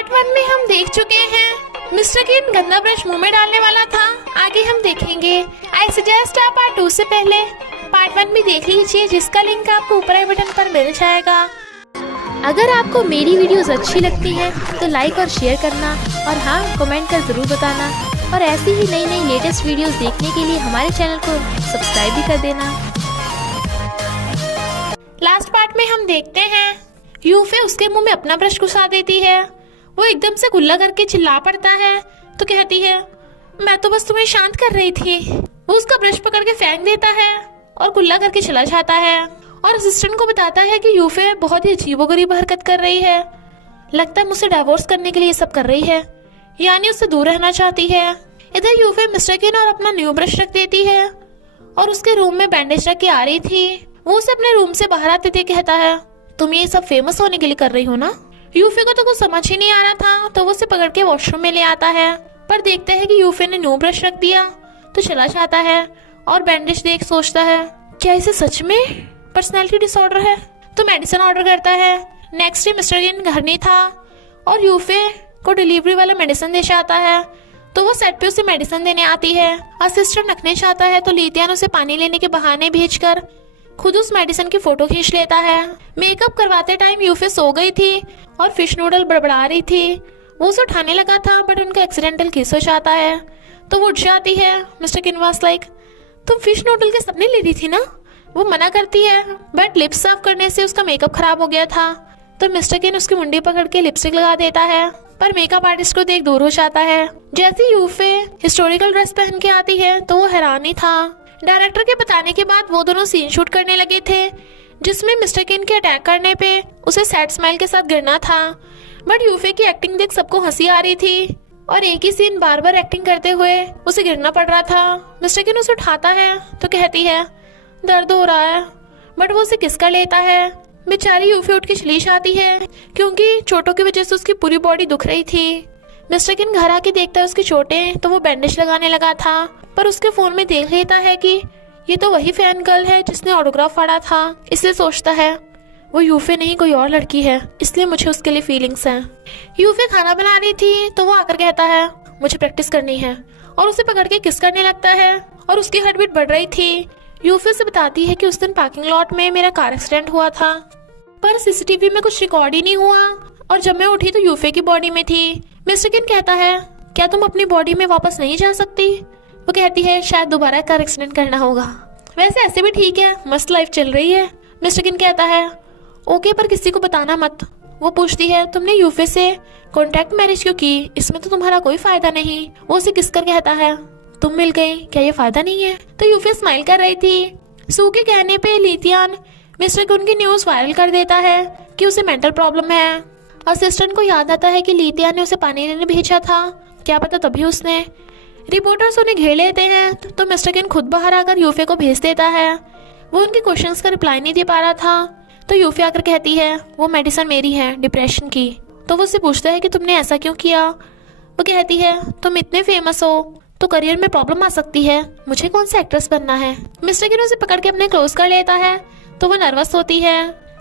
Part 1 में हम देख चुके हैं मिस्टर किन गंदा ब्रश मुंह में डालने वाला था। आगे हम देखेंगे। आई सजेस्ट आप पार्ट 2 से पहले पार्ट 1 भी देख लीजिए, जिसका लिंक आपको ऊपर आई बटन पर मिल जाएगा। अगर आपको मेरी वीडियोस अच्छी लगती हैं तो लाइक और शेयर करना, और हाँ, कमेंट कर ज़रूर बताना। और ऐसी ही नई नई लेटेस्ट वीडियोस देखने के लिए हमारे चैनल को सब्सक्राइब भी कर देना। लास्ट पार्ट में हम देखते हैं यूफे उसके मुंह में अपना ब्रश घुसा देती है। वो एकदम से गुल्ला करके चिल्ला पड़ता है तो कहती है, मैं तो बस तुम्हें शांत कर रही थी। वो उसका ब्रश पकड़ के फेंक देता है और गुल्ला करके चला जाता है, और असिस्टेंट को बताता है कि यूफे बहुत ही अजीबोगरीब हरकत कर रही है। लगता है मुझसे डाइवोर्स करने के लिए सब कर रही है, यानी उससे दूर रहना चाहती है। इधर यूफे मिस्टर किन और अपना न्यू ब्रश रख देती है, और उसके रूम में बैंडेज रख के आ रही थी। वो उसे अपने रूम से बाहर आते थे कहता है, तुम ये सब फेमस होने के लिए कर रही हो ना। यूफे को तो कुछ समझ ही नहीं आ रहा था, तो वो उसे पकड़ के वॉशरूम में ले आता है, पर देखते हैं कि यूफे ने न्यू ब्रश रख दिया तो चला जाता है। और बैंडेज देख सोचता है, क्या इसे सच में पर्सनैलिटी डिसऑर्डर है, तो मेडिसिन ऑर्डर करता है। नेक्स्ट डे मिस्टर किन घर नहीं था और यूफे को डिलीवरी वाला मेडिसिन दे जाता है, तो वो सेट पे उसे मेडिसिन देने आती है। असिस्टेंट रखने चाहता है तो लीतियान उसे पानी लेने के बहाने भेजकर खुद उस मेडिसिन की फोटो खींच लेता है। मेकअप करवाते टाइम यूफे सो गई थी और फिश नूडल बड़बड़ा रही थी। वो उसे उठाने लगा था, बट उनका एक्सीडेंटल किस हो जाता है, तो वो उठ जाती है। मिस्टर किन वाज लाइक, तुम फिश नूडल के सपने ले रही थी ना। वो मना करती है, बट लिप्स साफ करने से उसका मेकअप खराब हो गया था, तो मिस्टर किन उसकी मुंडी पकड़ के लिपस्टिक लगा देता है, पर मेकअप आर्टिस्ट को देख दूर हो जाता है। जैसे यूफे हिस्टोरिकल ड्रेस पहन के आती है तो वो हैरान ही था। डायरेक्टर के बताने के बाद वो दोनों सीन शूट करने लगे थे, जिसमें मिस्टर किन के अटैक करने पे उसे सैड स्माइल के साथ गिरना था, बट यूफे की एक्टिंग देख सबको हंसी आ रही थी, और एक ही सीन बार बार एक्टिंग करते हुए उसे गिरना पड़ रहा था। मिस्टर किन उसे उठाता है तो कहती है, दर्द हो रहा है, बट वो उसे किस कर लेता है। बेचारी यूफे उठ के चली जाती है, क्योंकि चोटों की वजह से उसकी पूरी बॉडी दुख रही थी। मिस्टर किन घर आके देखता है उसकी चोटें, तो वो बैंडेज लगाने लगा था, पर उसके फोन में देख लेता है कि ये तो वही फैन गर्ल है जिसने ऑटोग्राफ फाड़ा था। इसलिए सोचता है वो यूफे नहीं कोई और लड़की है, इसलिए मुझे उसके लिए फीलिंग्स हैं। यूफे खाना बना रही थी तो वो आकर कहता है, मुझे प्रैक्टिस करनी है, और उसे पकड़ के किस करने लगता है, और उसकी हार्ट बीट बढ़ रही थी। यूफे से बताती है कि उस दिन पार्किंग लॉट में मेरा कार एक्सीडेंट हुआ था, पर सीसीटीवी में कुछ रिकॉर्ड ही नहीं हुआ, और जब मैं उठी तो यूफे की बॉडी में थी। मिस्टर किन कहता है, क्या तुम अपनी बॉडी में वापस नहीं जा सकती। वो कहती है, शायद दोबारा कार एक्सीडेंट करना होगा, वैसे ऐसे भी ठीक है, मस्त लाइफ चल रही है। मिस्टर किन कहता है, ओके, पर किसी को बताना मत। वो पूछती है, तुमने यूफे से कॉन्ट्रैक्ट मैरिज क्यों की, इसमें तो तुम्हारा कोई फायदा नहीं। वो उसे किस कर कहता है, तुम मिल गई, क्या ये फायदा नहीं है। तो यूफे स्माइल कर रही थी। सू के कहने पे लीतियान मिस्टर किन की न्यूज वायरल कर देता है कि उसे मेंटल प्रॉब्लम है। असिस्टेंट को याद आता है कि लीतियान ने उसे पानी लेने भेजा था, क्या पता तभी उसने। रिपोर्टर्स उन्हें घेर लेते हैं, तो मिस्टर किन खुद बाहर आकर यूफे को भेज देता है। वो उनके क्वेश्चंस का रिप्लाई नहीं दे पा रहा था, तो यूफे आकर कहती है, वो मेडिसिन मेरी है डिप्रेशन की। तो वो उससे पूछता है कि तुमने ऐसा क्यों किया। वो कहती है, तुम इतने फेमस हो तो करियर में प्रॉब्लम आ सकती है, मुझे कौन सा एक्ट्रेस बनना है। मिस्टर किन उसे पकड़ के अपने क्लोज कर लेता है, तो वो नर्वस होती है।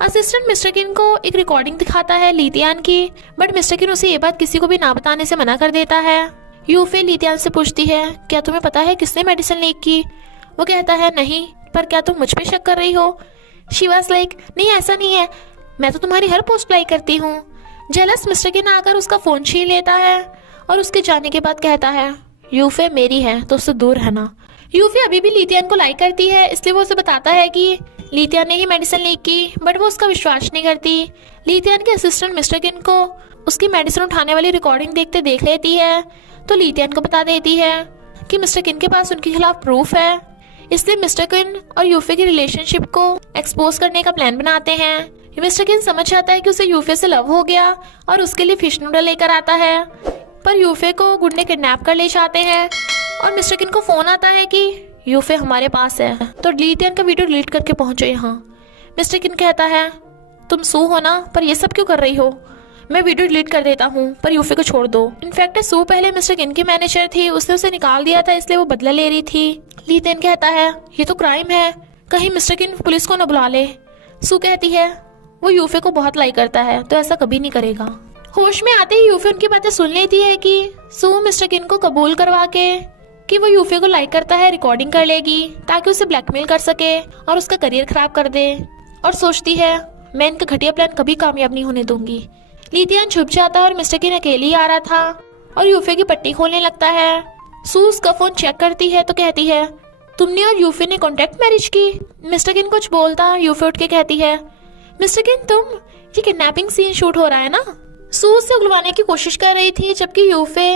असिस्टेंट मिस्टर किन को एक रिकॉर्डिंग दिखाता है लीतियान की, बट मिस्टर किन उसे ये बात किसी को भी ना बताने से मना कर देता है। यूफे लीतियान से पूछती है, क्या तुम्हें पता है किसने मेडिसिन लीक की। वो कहता है, नहीं, पर क्या तुम मुझ पे शक कर रही हो। शी वाज लाइक, नहीं ऐसा नहीं है, मैं तो तुम्हारी हर पोस्ट लाइक करती हूँ। जेलस मिस्टर किन आकर उसका फोन छीन लेता है, और उसके जाने के बाद कहता है, यूफे मेरी है तो उससे दूर रहना। यूफे अभी भी लीतियान को लाइक करती है, इसलिए वो उसे बताता है कि लीतियान ने ही मेडिसिन लीक की, बट वो उसका विश्वास नहीं करती। लीतियान के असिस्टेंट मिस्टर किन को उसकी मेडिसिन उठाने वाली रिकॉर्डिंग देखते देख लेती है, तो लीतियान को बता देती है कि मिस्टर किन के पास उनके खिलाफ प्रूफ है। इसलिए मिस्टर किन और यूफे की रिलेशनशिप को एक्सपोज करने का प्लान बनाते हैं। मिस्टर किन समझ जाता है कि उसे यूफे से लव हो गया, और उसके लिए फिश नूडल लेकर आता है, पर यूफे को गुंडे किडनैप कर ले जाते हैं, और मिस्टर किन को फोन आता है कि यूफे हमारे पास है, तो लीतियान का वीडियो डिलीट करके पहुंचो यहाँ। मिस्टर किन कहता है, तुम सू हो ना, पर ये सब क्यों कर रही हो। मैं वीडियो डिलीट कर देता हूँ, पर यूफे को छोड़ दो। इनफैक्ट सू पहले मिस्टर किन की मैनेजर थी, उसने उसे निकाल दिया था, इसलिए वो बदला ले रही थी। लीतियान कहता है, ये तो क्राइम है, कहीं मिस्टर किन पुलिस को न बुला ले। सू कहती है, वो यूफे को बहुत लाइक करता है, तो ऐसा कभी नहीं करेगा। होश में आते ही यूफे उनकी बातें सुन लेती है कि सू मिस्टर किन को कबूल करवा के कि वो यूफे को लाइक करता है रिकॉर्डिंग कर लेगी ताकि उसे ब्लैकमेल कर सके और उसका करियर खराब कर दे। और सोचती है मैं इनका घटिया प्लान कभी कामयाब नहीं होने दूंगी। लीतियान छुप जाता है और मिस्टर किन अकेले ही आ रहा था और यूफे की पट्टी खोलने लगता है। सू उसका फोन चेक करती है तो कहती है तुमने और यूफे ने कॉन्ट्रैक्ट मैरिज की। मिस्टर किन कुछ बोलता, यूफे उठ के कहती है मिस्टर किन तुम, ये किडनैपिंग सीन शूट हो रहा है ना। सू उसे उगलवाने की कोशिश कर रही थी जबकि यूफे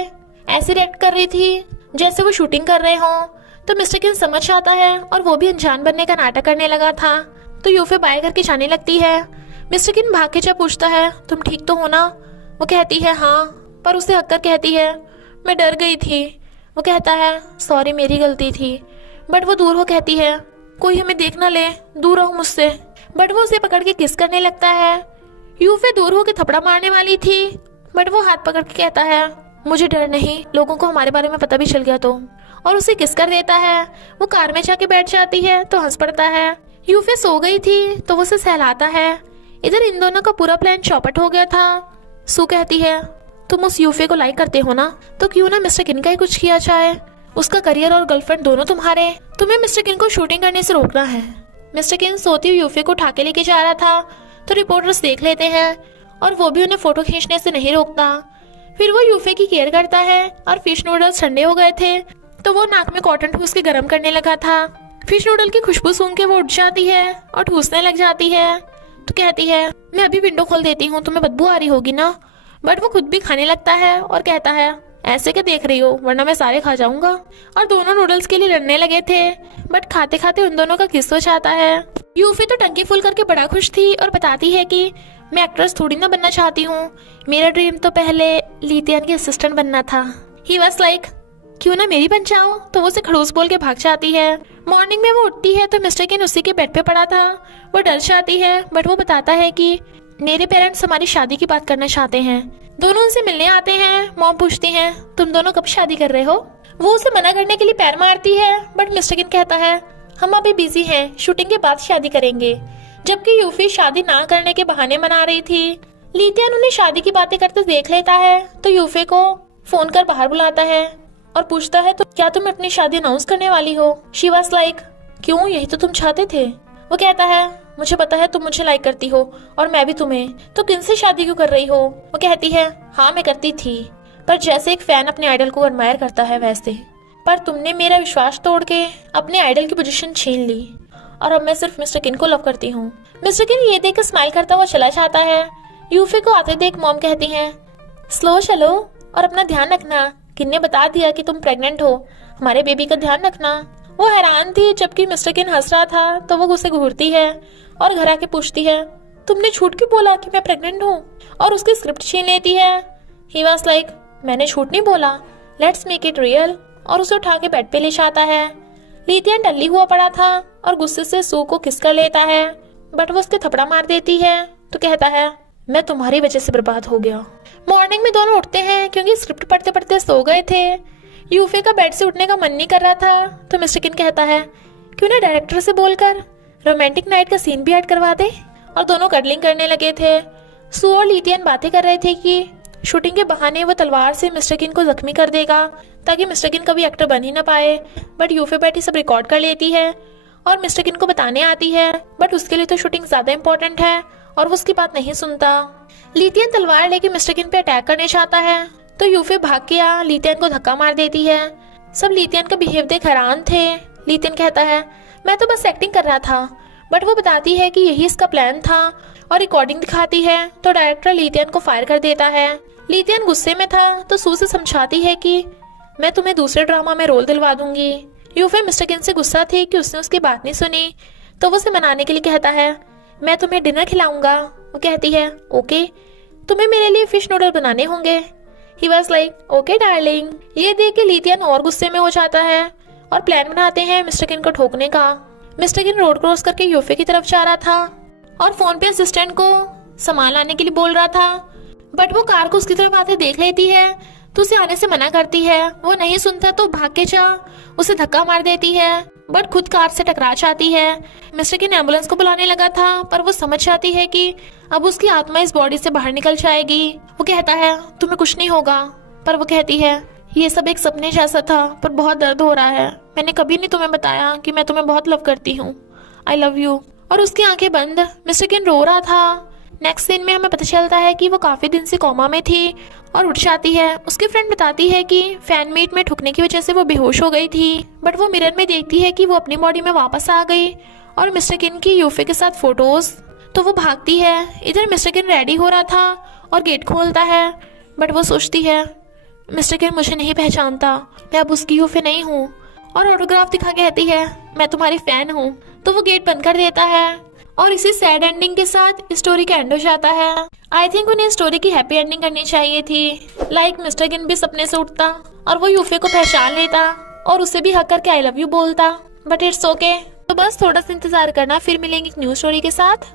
ऐसे रिएक्ट कर रही थी जैसे वो शूटिंग कर रहे हों। तो मिस्टर किन समझ आता है और वो भी अनजान बनने का नाटक करने लगा था। तो यूफे बाय करके जाने लगती है। मिस्टर किन भाग के जब पूछता है तुम ठीक तो हो ना। वो कहती है हाँ, पर उसे हक कर कहती है मैं डर गई थी। वो कहता है सॉरी मेरी गलती थी। बट वो दूर हो कहती है कोई हमें देख ना ले, दूर रहो मुझसे। बट वो उसे पकड़ के किस करने लगता है। यूफे दूर हो के थपड़ा मारने वाली थी बट वो हाथ पकड़ के कहता है मुझे डर नहीं, लोगों को हमारे बारे में पता भी चल गया तो। और उसे किस कर देता है। वो कार में जाके बैठ जाती है तो हंस पड़ता है। यूफे सो गई थी तो वो उसे सहलाता है। इधर इन दोनों का पूरा प्लान चौपट हो गया था। सू कहती है तुम उस यूफे को लाइक करते हो ना, तो क्यों ना मिस्टर किन का ही कुछ किया जाए। उसका करियर और गर्लफ्रेंड दोनों तुम्हारे, तुम्हें मिस्टर किन को शूटिंग करने से रोकना है। मिस्टर किन सोती हुई यूफे को उठा के लेके जा रहा था तो रिपोर्टर्स देख लेते हैं और वो भी उन्हें फोटो खींचने से नहीं रोकता। फिर वो यूफे की केयर करता है और फिश नूडल्स ठंडे हो गए थे तो वो नाक में कॉटन ठूस के गर्म करने लगा था। फिश नूडल की खुशबू सूंघ के वो उठ जाती है और ठूसने लग जाती है। तो कहती है मैं अभी विंडो खोल देती हूँ, तुम्हें बदबू आ रही होगी ना। बट वो खुद भी खाने लगता है और कहता है ऐसे क्या देख रही हो, वरना मैं सारे खा जाऊंगा। और दोनों नूडल्स के लिए लड़ने लगे थे बट खाते खाते उन दोनों का किस हो जाता है। यूफी तो टंकी फुल करके बड़ा खुश थी और बताती है कि मैं एक्ट्रेस थोड़ी ना बनना चाहती हूँ, मेरा ड्रीम तो पहले लीतियान की असिस्टेंट बनना था। ही वाज लाइक क्यों ना मेरी बन जाओ। तो वो उसे खड़ूस बोल के भाग जाती है। मॉर्निंग में वो उठती है तो मिस्टर किन उसी के बेड पे पड़ा था। वो डर जाती है बट वो बताता है कि मेरे पेरेंट्स हमारी शादी की बात करना चाहते हैं। दोनों उनसे मिलने आते हैं। मॉम पूछती हैं तुम दोनों कब शादी कर रहे हो। वो उसे मना करने के लिए पैर मारती है बट मिस्टर किन कहता है हम अभी बिजी हैं, शूटिंग के बाद शादी करेंगे। जबकि यूफी शादी ना करने के बहाने मना रही थी। लीतियान उन्हें शादी की बातें करते देख लेता है तो यूफे को फोन कर बाहर बुलाता है और पूछता है तो क्या तुम अपनी शादी अनाउंस करने वाली हो। शी वाज लाइक क्यों, यही तो तुम चाहते थे। वो कहता है मुझे पता है तुम मुझे लाइक करती हो और मैं भी तुम्हें, तो किन से शादी क्यों कर रही हो। वो कहती है हाँ मैं करती थी, पर जैसे एक फैन अपने आइडल को एडमायर करता है वैसे। पर तुमने मेरा विश्वास तोड़ के अपने आइडल की पोजीशन छीन ली और अब मैं सिर्फ मिस्टर किन को लव करती हूँ। मिस्टर किन ये देख स्माइल करता हुआ चला जाता है। यूफे को आते देख मॉम कहती हैं स्लो चलो और अपना ध्यान रखना, किन ने बता दिया कि तुम प्रेग्नेंट हो, हमारे बेबी का ध्यान रखना। वो हैरान थी जबकि मिस्टर किन हंस रहा था तो वो उसे घूरती है और घर आके पूछती है तुमने झूठ क्यों बोला कि मैं प्रेग्नेंट हूँ, और उसकी स्क्रिप्ट छीन लेती है। ही वाज लाइक मैंने झूठ नहीं बोला, लेट्स मेक इट रियल। और उसे उठा के बेड पे ले जाता है। लीतियान टल्ली हुआ पड़ा था और गुस्से से सू को किस कर लेता है बट वो उसके थपड़ा मार देती है तो कहता है मैं तुम्हारी वजह से बर्बाद हो गया। मॉर्निंग में दोनों उठते हैं क्योंकि स्क्रिप्ट पढ़ते पढ़ते सो गए थे। यूफे का बेड से उठने का मन नहीं कर रहा था तो मिस्टर किन कहता है क्यों ना डायरेक्टर से बोलकर रोमांटिक नाइट का सीन भी ऐड करवा दे। और दोनों कडलिंग करने लगे थे। सू और लीतियान बातें कर रहे थे कि शूटिंग के बहाने वो तलवार से मिस्टर किन को जख्मी कर देगा ताकि मिस्टर किन कभी एक्टर बन ही ना पाए। बट यूफे बैठी सब रिकॉर्ड कर लेती है और मिस्टर किन को बताने आती है बट उसके लिए तो शूटिंग ज्यादा इंपॉर्टेंट है और वो उसकी बात नहीं सुनता। लीतियान तलवार लेके मिस्टर किन पे अटैक करने चाहता है तो यूफे भाग के लीतियान को धक्का मार देती है। सब लीतियान का बिहेव देख हैरान थे। लीतियान कहता है मैं तो बस एक्टिंग कर रहा था, बट वो बताती है कि यही इसका प्लान था और रिकॉर्डिंग दिखाती है तो डायरेक्टर लीतियान को फायर कर देता है। लीतियान गुस्से में था तो सू से समझाती है कि मैं तुम्हें दूसरे ड्रामा में रोल दिलवा दूंगी। यूफे मिस्टर किन से गुस्सा थी कि उसने उसकी बात नहीं सुनी तो वो उसे मनाने के लिए कहता है मैं तुम्हें डिनर खिलाऊंगा। वो कहती है ओके, तुम्हें मेरे लिए फिश नूडल बनाने होंगे। He was like okay darling. ये देख के लीतियान और गुस्से में हो जाता है और प्लान बनाते हैं मिस्टर किन को ठोकने का। मिस्टर किन रोड क्रॉस करके यूफे की तरफ जा रहा था और फोन पे असिस्टेंट को सामान लाने के लिए बोल रहा था बट वो कार को उसकी तरफ आते देख लेती है तो उसे आने से मना करती है। वो नहीं सुनता तो भाग के जा उसे धक्का मार देती है बट खुद कार से टकरा जाती है। मिस्टर किन एम्बुलेंस को बुलाने लगा था, पर वो समझ जाती है कि अब उसकी आत्मा इस बॉडी से बाहर निकल जाएगी। वो कहता है तुम्हें कुछ नहीं होगा, पर वो कहती है ये सब एक सपने जैसा था, पर बहुत दर्द हो रहा है। मैंने कभी नहीं तुम्हें बताया कि मैं तुम्हें बहुत लव करती हूँ। I love you. और उसकी आंखें बंद मिस्टर किन रो रहा था। नेक्स्ट सीन में हमें पता चलता है कि वो काफी दिन से कोमा में थी और उठ जाती है। उसकी फ्रेंड बताती है कि फैन मीट में ठुकने की वजह से वो बेहोश हो गई थी, बट वो मिरर में देखती है कि वो अपनी बॉडी में वापस आ गई और मिस्टर किन की यूफे के साथ फोटोज। तो वो भागती है। इधर मिस्टर किन रेडी हो रहा था और गेट खोलता है, बट वो सोचती है मिस्टर किन मुझे नहीं पहचानता, मैं अब उसकी यूफे नहीं हूँ। और ऑटोग्राफ दिखा कहती है मैं तुम्हारी फैन हूँ। तो वो गेट बंद कर देता है और इसी सैड एंडिंग के साथ स्टोरी का एंड हो जाता है। आई थिंक उन्हें स्टोरी की हैप्पी एंडिंग करनी चाहिए थी। लाइक मिस्टर किन भी सपने से उठता और वो यूफे को पहचान लेता और उसे भी हक करके आई लव यू बोलता, बट इट्स ओके। तो बस थोड़ा सा इंतजार करना, फिर मिलेंगे एक न्यू स्टोरी के साथ।